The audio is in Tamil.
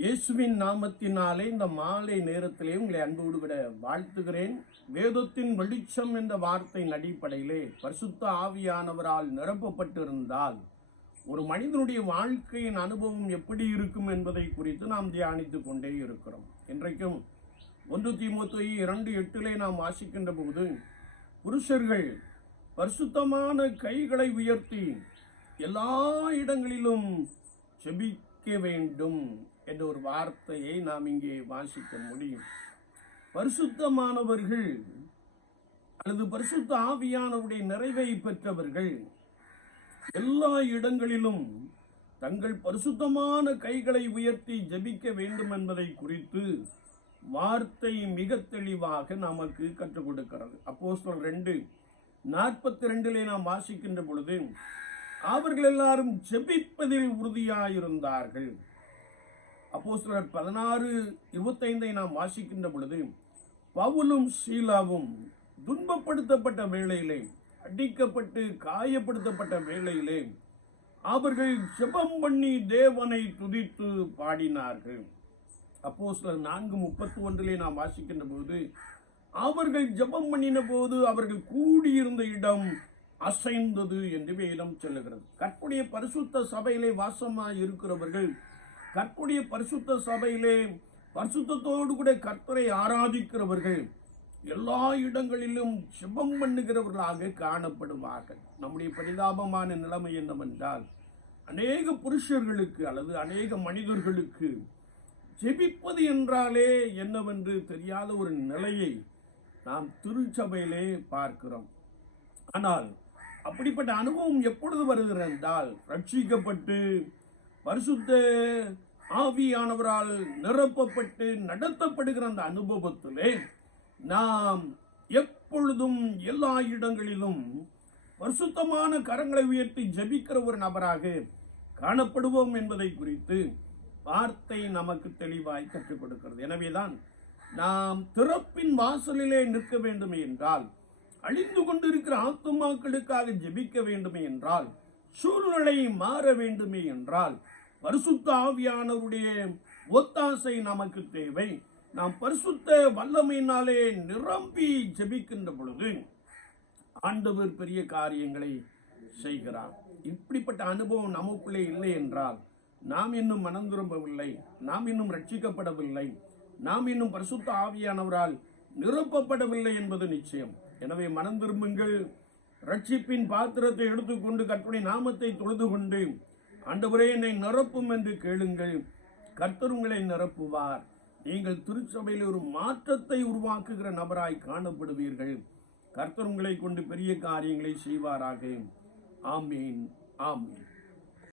இயேசுவின் நாமத்தினாலே இந்த மாலை நேரத்திலே உங்களை அன்போடு விட வாழ்த்துகிறேன். வேதத்தின் வெளிச்சம் என்ற வார்த்தையின் அடிப்படையிலே பரிசுத்த ஆவியானவரால் நிரப்பப்பட்டிருந்தால் ஒரு மனிதனுடைய வாழ்க்கையின் அனுபவம் எப்படி இருக்கும் என்பதை குறித்து நாம் தியானித்து கொண்டே இருக்கிறோம். இன்றைக்கும் ஒன்று தீமோத்தேயு இரண்டு எட்டிலே நாம் வாசிக்கின்ற போது புருஷர்கள் பரிசுத்தமான கைகளை உயர்த்தி எல்லா இடங்களிலும் செபிக்க வேண்டும். என்ற ஒரு வார்த்தையை நாம் இங்கே வாசிக்க முடியும். பரிசுத்தமானவர்கள் அல்லது பரிசுத்த ஆவியானவருடைய நிறைவை பெற்றவர்கள் எல்லா இடங்களிலும் தங்கள் பரிசுத்தமான கைகளை உயர்த்தி ஜெபிக்க வேண்டும் என்பதை குறித்து வார்த்தை மிக தெளிவாக நமக்கு கற்றுக் கொடுக்கிறது. அப்போஸ்தல் ரெண்டு நாற்பத்தி ரெண்டிலே நாம் வாசிக்கின்ற பொழுது அவர்கள் எல்லாரும் ஜெபிப்பதில் உறுதியாயிருந்தார்கள். அப்போஸ்தலர் பதினாறு இருபத்தைந்தை நாம் வாசிக்கின்ற பொழுது பவுலும் சீலாவும் துன்பப்படுத்தப்பட்ட வேளையிலே அடிக்கப்பட்டு காயப்படுத்தப்பட்ட வேளையிலே அவர்கள் ஜெபம் பண்ணி தேவனை துதித்து பாடினார்கள். அப்போஸ்தலர் நான்கு முப்பத்தி ஒன்றிலே நாம் வாசிக்கின்ற போது அவர்கள் ஜெபம் பண்ணின போது அவர்கள் கூடியிருந்த இடம் அசைந்தது என்று வேதம் சொல்லுகிறது. கற்புடைய பரிசுத்த சபையிலே வாசமாக இருக்கிறவர்கள் கற்புடைய பரிசுத்த சபையிலே பரிசுத்தத்தோடு கூட கர்த்தரை ஆராதிக்கிறவர்கள் எல்லா இடங்களிலும் சிபம் பண்ணுகிறவர்களாக காணப்படுவார்கள். நம்முடைய பரிதாபமான நிலைமை என்னவென்றால் அநேக புருஷர்களுக்கு அல்லது அநேக மனிதர்களுக்கு ஜெபிப்பது என்றாலே என்னவென்று தெரியாத ஒரு நிலையை நாம் திருச்சபையிலே பார்க்கிறோம். ஆனால் அப்படிப்பட்ட அனுபவம் எப்பொழுது வருகிறது என்றால் ரட்சிக்கப்பட்டு பரிசுத்த ஆவியானவரால் நிரப்பப்பட்டு நடத்தப்படுகிற அந்த அனுபவத்திலே நாம் எப்பொழுதும் எல்லா இடங்களிலும் பரிசுத்தமான கரங்களை உயர்த்தி ஜெபிக்கிற ஒரு நபராக காணப்படுவோம் என்பதை குறித்து வார்த்தை நமக்கு தெளிவாய் கற்றுக் கொடுக்கிறது. எனவேதான் நாம் திறப்பின் வாசலிலே நிற்க வேண்டுமே என்றால் அழிந்து கொண்டிருக்கிற ஆத்துமாக்களுக்காக ஜெபிக்க வேண்டுமே என்றால் சூழ்நிலை மாற வேண்டுமே என்றால் பரிசுத்த ஆவியானவருடைய ஒத்தாசை நமக்கு தேவை. நாம் பரிசுத்த வல்லமையினாலே நிரம்பி ஜெபிக்கின்ற பொழுது ஆண்டவர் பெரிய காரியங்களை செய்கிறார். இப்படிப்பட்ட அனுபவம் நமக்குள்ளே இல்லை என்றால் நாம் இன்னும் மனம் திரும்பவில்லை நாம் இன்னும் ரட்சிக்கப்படவில்லை நாம் இன்னும் பரிசுத்த ஆவியானவரால் நிரப்பப்படவில்லை என்பது நிச்சயம். எனவே மனம் திரும்புங்கள். ரட்சிப்பின் பாத்திரத்தை எடுத்துக்கொண்டு கற்பனை நாமத்தை தொழுது கொண்டு ஆண்டவரே என்னை நிரப்பும் என்று கேளுங்கள். கர்த்தர் உங்களை நிரப்புவார். நீங்கள் திருச்சபையில் ஒரு மாற்றத்தை உருவாக்குகிற நபராய் காணப்படுவீர்கள். கர்த்தர் உங்களை கொண்டு பெரிய காரியங்களை செய்வாராக. ஆமீன் ஆமீன்.